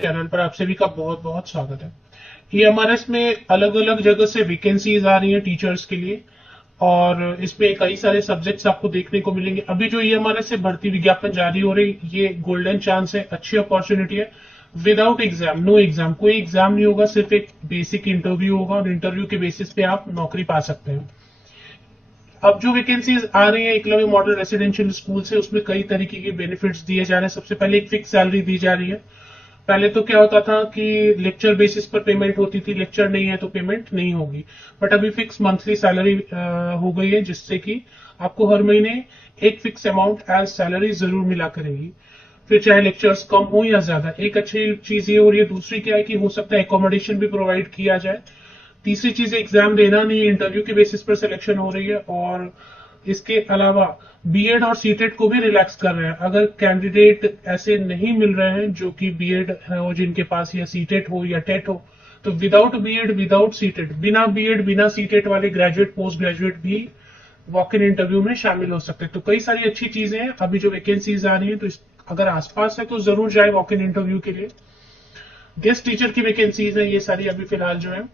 Channel पर आप सभी का बहुत बहुत स्वागत है। ईएमआरएस में अलग अलग जगह से वैकेंसीज आ रही हैं टीचर्स के लिए और इसमें कई सारे सब्जेक्ट्स आपको देखने को मिलेंगे। अभी जो ईएमआरएस से भर्ती विज्ञापन जारी हो रही, ये गोल्डन चांस है, अच्छी अपॉर्चुनिटी है। विदाउट एग्जाम, नो एग्जाम, कोई एग्जाम नहीं होगा, सिर्फ एक बेसिक इंटरव्यू होगा और इंटरव्यू के बेसिस पे आप नौकरी पा सकते हैं। अब जो वैकेंसीज आ रही है एकलव्य मॉडल रेसिडेंशियल स्कूल से, उसमें कई तरीके के बेनिफिट्स दिए जा रहे हैं। सबसे पहले एक फिक्स सैलरी दी जा रही है। पहले तो क्या होता था कि लेक्चर बेसिस पर पेमेंट होती थी, लेक्चर नहीं है तो पेमेंट नहीं होगी, बट अभी फिक्स मंथली सैलरी हो गई है, जिससे कि आपको हर महीने एक फिक्स अमाउंट एज सैलरी जरूर मिला करेगी, फिर चाहे लेक्चर्स कम हो या ज्यादा। एक अच्छी चीज ये हो रही है। दूसरी क्या है कि हो सकता है एकोमोडेशन भी प्रोवाइड किया जाए। तीसरी चीज, एग्जाम देना नहीं, इंटरव्यू के बेसिस पर सिलेक्शन हो रही है। और इसके अलावा बीएड और सीटेट को भी रिलैक्स कर रहे हैं। अगर कैंडिडेट ऐसे नहीं मिल रहे हैं जो कि बीएड हो जिनके पास, या सीटेट हो या टेट हो, तो विदाउट बीएड विदाउट सीटेट, बिना बीएड बिना सीटेट वाले ग्रेजुएट पोस्ट ग्रेजुएट भी वॉक इन इंटरव्यू में शामिल हो सकते हैं। तो कई सारी अच्छी चीजें हैं अभी जो वैकेंसीज आ रही है। तो अगर आसपास है तो जरूर जाए वॉक इन इंटरव्यू के लिए। गेस्ट टीचर की वैकेंसीज है ये सारी अभी फिलहाल जो है।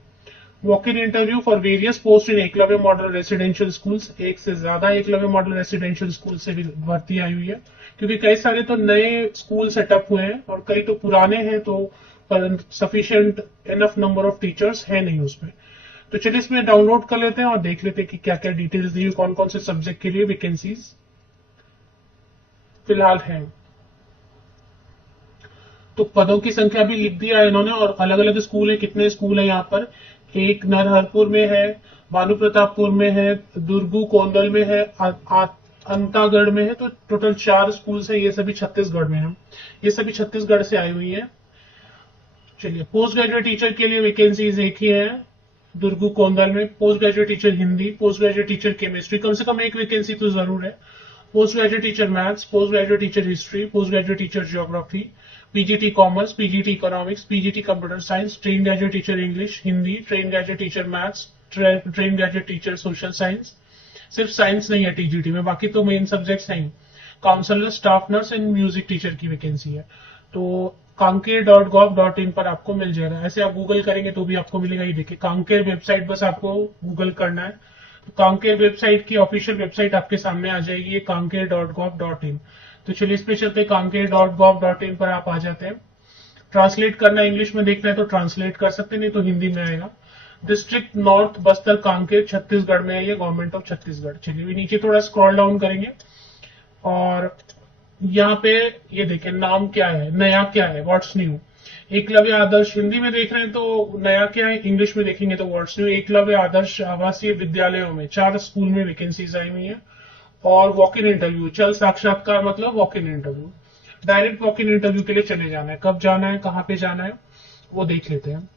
Walk in interview for various post in Eklavya model residential schools, एक से ज्यादा एकलव्य मॉडल रेसिडेंशियल स्कूल से भी भर्ती आई हुई है, क्योंकि कई सारे तो नए स्कूल सेटअप हुए हैं और कई तो पुराने हैं, तो sufficient enough number of teachers है नहीं उसमें। तो चलिए इसमें डाउनलोड कर लेते हैं और देख लेते हैं कि क्या क्या डिटेल्स दी हुई, कौन कौन से सब्जेक्ट के लिए वैकेंसीज फिलहाल है। तो पदों की संख्या भी लिख दिया है इन्होंने, और अलग अलग स्कूल है, कितने स्कूल है यहाँ पर। एक नरहरपुर में है, भानु प्रतापपुर में है, दुर्गू कोंदल में है, अंतागढ़ में है। तो टोटल 4 स्कूल है, ये सभी छत्तीसगढ़ में है। ये सभी छत्तीसगढ़ से आई हुई है। चलिए, पोस्ट ग्रेजुएट टीचर के लिए वैकेंसीज एक ही है दुर्गू कोंदल में। Post graduate teacher Hindi, post graduate teacher chemistry, कम से कम एक वैकेंसी तो जरूर है। Post graduate teacher maths, post graduate teacher history, post graduate teacher geography, PGT commerce, PGT economics, PGT computer science, train graduate teacher English Hindi, train graduate teacher maths, train graduate teacher social science. सिर्फ science नहीं है TGT में, बाकी तो main subjects हैं। Counsellor, staff nurse and music teacher की vacancy है। तो कांकेर.gov.in पर आपको मिल जाएगा। ऐसे आप गूगल करेंगे तो भी आपको मिलेगा। ये देखिए, कांकेर वेबसाइट बस आपको गूगल करना है, तो कांकेर वेबसाइट की ऑफिशियल वेबसाइट आपके सामने आ जाएगी, ये कांकेर.gov.in। तो चलिए इस पे चलते, कांकेर.gov.in पर आप आ जाते हैं। ट्रांसलेट करना, इंग्लिश में देखना है तो ट्रांसलेट कर सकते हैं, नहीं तो हिंदी में आएगा। डिस्ट्रिक्ट नॉर्थ बस्तर कांकेर छत्तीसगढ़ में है ये, गवर्नमेंट ऑफ छत्तीसगढ़। चलिए नीचे थोड़ा स्क्रॉल डाउन करेंगे और यहाँ पे ये देखें, नाम क्या है, नया क्या है, व्हाट्स न्यू। एकलव्य आदर्श, हिंदी में देख रहे हैं तो नया क्या है, इंग्लिश में देखेंगे तो व्हाट्स न्यू। एकलव्य आदर्श आवासीय विद्यालयों में 4 स्कूल में वैकेंसीज आई हुई है। और वॉक इन इंटरव्यू, चल साक्षात्कार मतलब walk in interview. Direct walk in interview के लिए चले जाना है। कब जाना है, कहाँ पे जाना है, वो देख लेते हैं।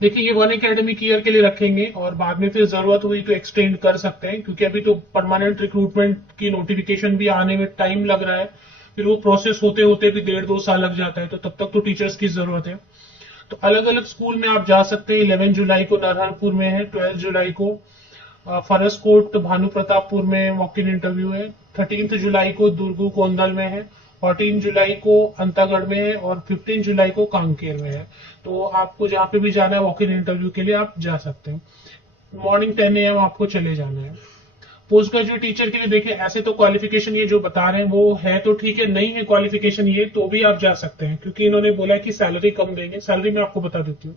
देखिए, ये 1 एकेडमिक ईयर के लिए रखेंगे और बाद में फिर जरूरत हुई तो एक्सटेंड कर सकते हैं, क्योंकि अभी तो परमानेंट रिक्रूटमेंट की नोटिफिकेशन भी आने में टाइम लग रहा है, फिर वो प्रोसेस होते होते भी 1.5-2 साल लग जाता है, तो तब तक तो टीचर्स की जरूरत है। तो अलग अलग स्कूल में आप जा सकते हैं। 11 जुलाई को नरहरपुर में है, 12 जुलाई को फरसकोट भानु प्रतापपुर में वॉक इन इंटरव्यू है, 13 जुलाई को दुर्गू कोंदल में है, 14 जुलाई को अंतागढ़ में है और 15 जुलाई को कांकेर में है। तो आपको जहां पे भी जाना है वॉक इन इंटरव्यू के लिए आप जा सकते हैं। मॉर्निंग 10 AM आपको चले जाना है। पोस्ट ग्रेजुएट टीचर के लिए देखिए, ऐसे तो क्वालिफिकेशन ये जो बता रहे हैं वो है तो ठीक है, नहीं है क्वालिफिकेशन ये तो भी आप जा सकते हैं, क्योंकि इन्होंने बोला कि सैलरी कम देंगे। सैलरी मैं आपको बता देती हूँ।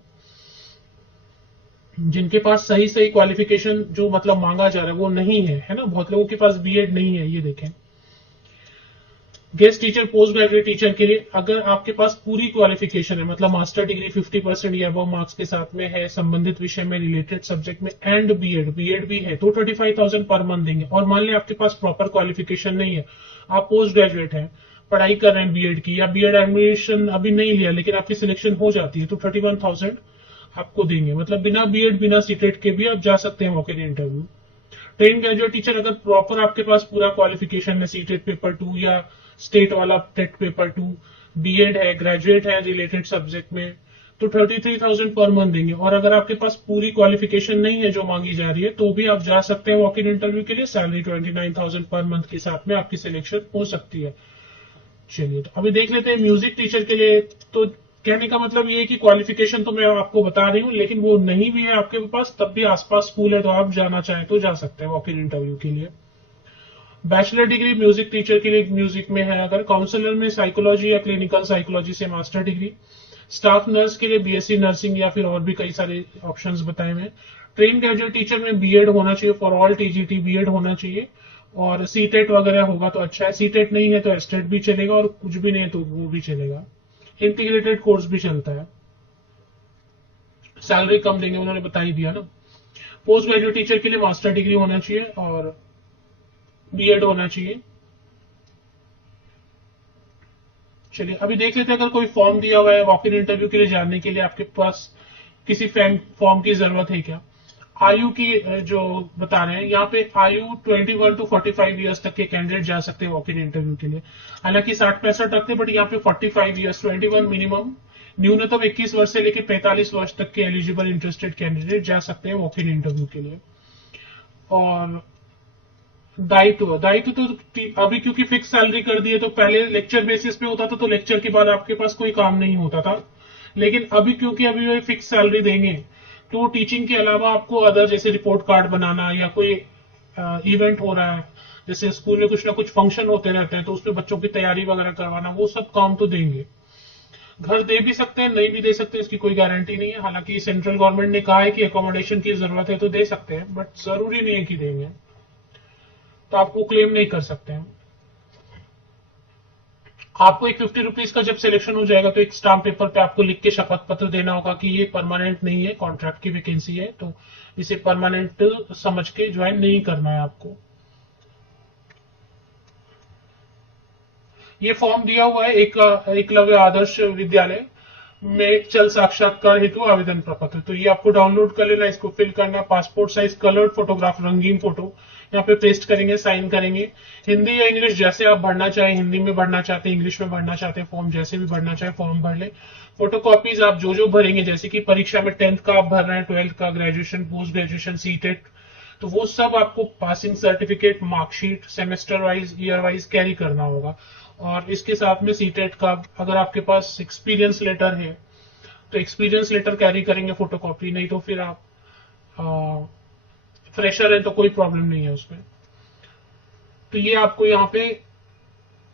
जिनके पास सही सही क्वालिफिकेशन जो मतलब मांगा जा रहा है वो नहीं है ना, बहुत लोगों के पास बीएड नहीं है, ये देखें। Guest teacher, post graduate teacher के लिए अगर आपके पास पूरी क्वालिफिकेशन है, मतलब मास्टर डिग्री 50% या अबव मार्क्स के साथ में है, संबंधित विषय में, रिलेटेड सब्जेक्ट में, एंड बीएड बीएड भी है, तो 35,000 पर मंथ देंगे। और मान लिया आपके पास प्रॉपर क्वालिफिकेशन नहीं है, आप पोस्ट ग्रेजुएट हैं, पढ़ाई कर रहे हैं बीएड की, या बीएड एडमिशन अभी नहीं लिया लेकिन आपकी सिलेक्शन हो जाती है, तो 31,000 आपको देंगे। मतलब बिना बीएड बिना सीटेट के भी आप जा सकते हैं walk in interview. Train graduate teacher, अगर प्रॉपर आपके पास पूरा क्वालिफिकेशन है, सीटेट पेपर 2 या स्टेट वाला टेट पेपर 2, बीएड है, ग्रेजुएट है रिलेटेड सब्जेक्ट में, तो 33,000 पर मंथ देंगे। और अगर आपके पास पूरी क्वालिफिकेशन नहीं है जो मांगी जा रही है, तो भी आप जा सकते हैं वॉक इन इंटरव्यू के लिए। सैलरी 29,000 पर मंथ के साथ में आपकी सिलेक्शन हो सकती है। चलिए, तो अभी देख लेते हैं म्यूजिक टीचर के लिए। तो कहने का मतलब ये है कि क्वालिफिकेशन तो मैं आपको बता रही हूँ, लेकिन वो नहीं भी है आपके पास तब भी आसपास स्कूल है, तो आप जाना चाहें तो जा सकते हैं वॉक इन इंटरव्यू के लिए। बैचलर डिग्री म्यूजिक टीचर के लिए म्यूजिक में है, अगर काउंसलर में साइकोलॉजी या क्लिनिकल साइकोलॉजी से मास्टर डिग्री, स्टाफ नर्स के लिए बीएससी नर्सिंग या फिर और भी कई सारे ऑप्शंस बताए हुए हैं। ट्रेन ग्रेजुएट टीचर में बीएड होना चाहिए, फॉर ऑल टीजीटी बीएड होना चाहिए, और सीटेट वगैरह होगा तो अच्छा है। सीटेट नहीं है तो एस्टेट भी चलेगा, और कुछ भी नहीं है तो वो भी चलेगा। इंटीग्रेटेड कोर्स भी चलता है। सैलरी कम देंगे, उन्होंने बता ही दिया ना। पोस्ट ग्रेजुएट टीचर के लिए मास्टर डिग्री होना चाहिए और बीएड होना चाहिए। चलिए, अभी देख लेते हैं अगर कोई फॉर्म दिया हुआ है वॉक इन इंटरव्यू के लिए जाने के लिए, आपके पास किसी फॉर्म की जरूरत है क्या। आयु की जो बता रहे हैं यहाँ पे, आयु 21 टू 45 ईयर्स तक के कैंडिडेट जा सकते हैं वॉक इन इंटरव्यू के लिए। हालांकि 60-65 रखते, बट यहाँ पे 45 ईयर्स, 21 मिनिमम, न्यूनतम 21 वर्ष से लेकर 45 वर्ष तक के एलिजिबल इंटरेस्टेड कैंडिडेट जा सकते हैं वॉक इन इंटरव्यू के लिए। और दायित्व दायित्व तो अभी क्योंकि फिक्स सैलरी कर दी है, तो पहले लेक्चर बेसिस पे होता था, तो लेक्चर के बाद आपके पास कोई काम नहीं होता था। लेकिन अभी क्योंकि अभी वो फिक्स सैलरी देंगे, तो टीचिंग के अलावा आपको अदर जैसे रिपोर्ट कार्ड बनाना, या कोई इवेंट हो रहा है, जैसे स्कूल में कुछ ना कुछ फंक्शन होते रहते हैं, तो उसमें बच्चों की तैयारी वगैरह करवाना, वो सब काम तो देंगे। घर दे भी सकते हैं, नहीं भी दे सकते, इसकी कोई गारंटी नहीं है। हालांकि सेंट्रल गवर्नमेंट ने कहा है कि अकोमोडेशन की जरूरत है तो दे सकते हैं, बट जरूरी नहीं है कि देंगे, तो आपको क्लेम नहीं कर सकते हैं। आपको एक 50 रुपीज का जब सिलेक्शन हो जाएगा, तो एक स्टाम्प पेपर पे आपको लिख के शपथ पत्र देना होगा कि ये परमानेंट नहीं है, कॉन्ट्रैक्ट की वैकेंसी है, तो इसे परमानेंट समझ के ज्वाइन नहीं करना है आपको। ये फॉर्म दिया हुआ है एक एकलव्य आदर्श विद्यालय में चल साक्षात्कार हेतु आवेदन प्रपत्र, तो ये आपको डाउनलोड कर लेना, इसको फिल करना, पासपोर्ट साइज कलर्ड फोटोग्राफ, रंगीन फोटो यहाँ पे पेस्ट करेंगे, साइन करेंगे। हिंदी या इंग्लिश जैसे आप भरना चाहें, हिंदी में भरना चाहते हैं, इंग्लिश में भरना चाहते हैं, फॉर्म जैसे भी भरना चाहे फॉर्म भर ले। फोटोकॉपीज आप जो जो भरेंगे, जैसे कि परीक्षा में 10th का आप भर रहे हैं, 12th का, ग्रेजुएशन, पोस्ट ग्रेजुएशन, सीटेट, तो वो सब आपको passing certificate, marksheet, semester wise, year wise carry करना होगा। और इसके साथ में सीटेट का, अगर आपके पास एक्सपीरियंस लेटर है तो एक्सपीरियंस लेटर कैरी करेंगे फोटोकॉपी, नहीं तो फिर आप फ्रेशर है तो कोई प्रॉब्लम नहीं है उसमें। तो ये आपको यहाँ पे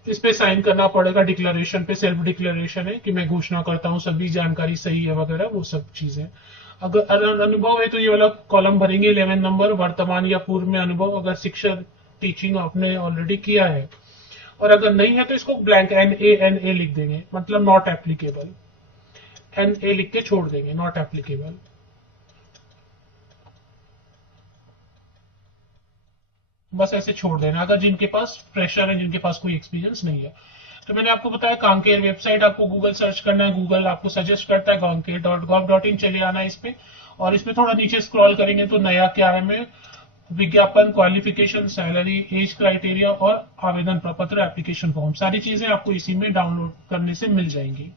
इस पे साइन करना पड़ेगा, डिक्लेरेशन पे, सेल्फ डिक्लेरेशन है कि मैं घोषणा करता हूँ सभी जानकारी सही है वगैरह, वो सब चीजें। अगर अनुभव है तो ये वाला कॉलम भरेंगे, 11 नंबर, वर्तमान या पूर्व में अनुभव, अगर शिक्षक टीचिंग आपने ऑलरेडी किया है। और अगर नहीं है तो इसको ब्लैंक NA लिख देंगे, मतलब नॉट एप्लीकेबल, NA लिख के छोड़ देंगे, नॉट एप्लीकेबल। बस ऐसे छोड़ देना, अगर जिनके पास फ्रेशर है, जिनके पास कोई एक्सपीरियंस नहीं है। तो मैंने आपको बताया कांकेर वेबसाइट, आपको गूगल सर्च करना है, गूगल आपको सजेस्ट करता है कांकेर.gov.in, चले आना है इस पे, और इसमें थोड़ा नीचे स्क्रॉल करेंगे तो नया क्या है में विज्ञापन, क्वालिफिकेशन, सैलरी, एज क्राइटेरिया और आवेदन प्रपत्र, एप्लीकेशन फॉर्म, सारी चीजें आपको इसी में डाउनलोड करने से मिल जाएंगी।